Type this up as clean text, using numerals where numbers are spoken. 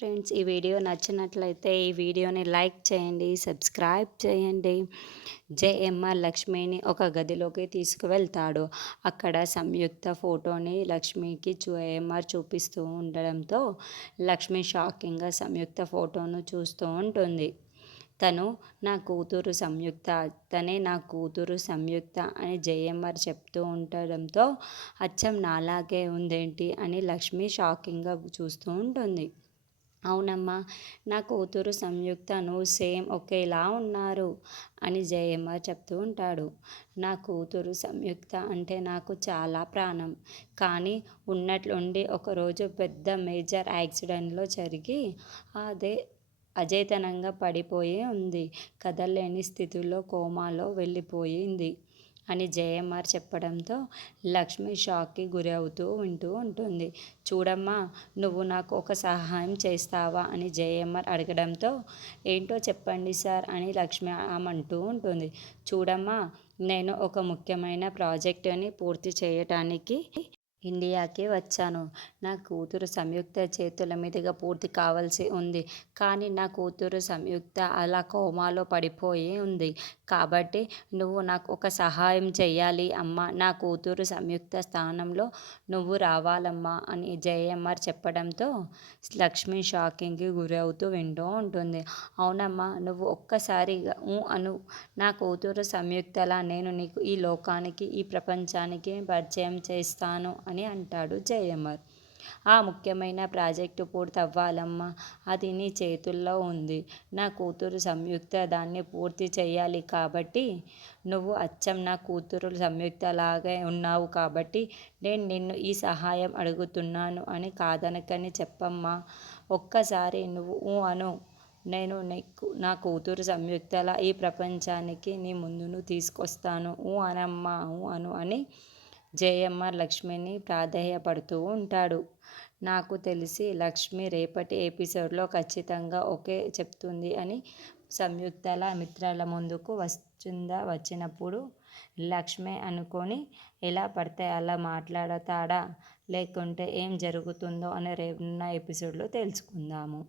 Friends, ఈ video నచ్చినట్లయితే ఈ వీడియోని లైక్ చేయండి, సబ్స్క్రైబ్ చేయండి. జేఎంఆర్ లక్ష్మిని ఒక గదిలోకి తీసుకువెళ్తాడు. అక్కడ సంయుక్త ఫోటోని లక్ష్మికి జేఎంఆర్ చూపిస్తూ ఉండడంతో లక్ష్మి షాకింగ్గా సంయుక్త ఫోటోను చూస్తూ ఉంటుంది. తను నా కూతురు సంయుక్త, తనే నా కూతురు సంయుక్త అని జేఎంఆర్ చెప్తూ ఉండడంతో అచ్చం నాలాగే ఉందేంటి అని లక్ష్మి షాకింగ్గా చూస్తూ ఉంటుంది. అవునమ్మా, నా కూతురు సంయుక్తను సేమ్ ఒకేలా ఉన్నారు అని జయమ్మ చెప్తూ ఉంటాడు. నా కూతురు సంయుక్త అంటే నాకు చాలా ప్రాణం. కానీ ఉన్నట్లుండి ఒకరోజు పెద్ద మేజర్ యాక్సిడెంట్లో జరిగి అదే అచేతనంగా పడిపోయి ఉంది. కదలలేని స్థితిలో కోమాలో వెళ్ళిపోయింది అని జేఎంఆర్ చెప్పడంతో లక్ష్మి షాక్కి గురి అవుతూ వింటూ ఉంటుంది. చూడమ్మా, నువ్వు నాకు ఒక సహాయం చేస్తావా అని జేఎంఆర్ అడగడంతో ఏంటో చెప్పండి సార్ అని లక్ష్మి అంటూ ఉంటుంది. చూడమ్మా, నేను ఒక ముఖ్యమైన ప్రాజెక్టుని పూర్తి చేయటానికి ఇండియాకి వచ్చాను. నా కూతురు సంయుక్త చేతుల మీదుగా పూర్తి కావాల్సి ఉంది. కానీ నా కూతురు సంయుక్త అలా కోమాలో పడిపోయి ఉంది. కాబట్టి నువ్వు నాకు ఒక సహాయం చెయ్యాలి అమ్మా. నా కూతురు సంయుక్త స్థానంలో నువ్వు రావాలమ్మా అని జేఎంఆర్ చెప్పడంతో లక్ష్మి షాకింగ్కి గురవుతూ వింటూ ఉంటుంది. అవునమ్మా, నువ్వు ఒక్కసారిగా అను. నా కూతురు సంయుక్తలా నేను నీకు ఈ లోకానికి, ఈ ప్రపంచానికి పరిచయం చేస్తాను అని అంటాడు జేఎంఆర్. ఆ ముఖ్యమైన ప్రాజెక్టు పూర్తవ్వాలమ్మా. అది నీ చేతుల్లో ఉంది. నా కూతురు సంయుక్త దాన్ని పూర్తి చెయ్యాలి. కాబట్టి నువ్వు అచ్చం నా కూతురు సంయుక్తలాగే ఉన్నావు కాబట్టి నేను నిన్ను ఈ సహాయం అడుగుతున్నాను అని కాదనకని చెప్పమ్మా. ఒక్కసారి నువ్వు అను. నేను నా కూతురు సంయుక్తలా ఈ ప్రపంచానికి నీ ముందును తీసుకొస్తాను. అనమ్మా, అను అని జేఎంఆర్ లక్ష్మిని ప్రాధేయపడుతూ ఉంటాడు. నాకు తెలిసి లక్ష్మి రేపటి ఎపిసోడ్లో ఖచ్చితంగా ఓకే చెప్తుంది అని సంయుక్తల మిత్రుల ముందుకు వచ్చినప్పుడు లక్ష్మి అనుకొని ఎలా పడితే అలా మాట్లాడతాడా, లేకుంటే ఏం జరుగుతుందో అని రేపున్న ఎపిసోడ్లో తెలుసుకుందాము.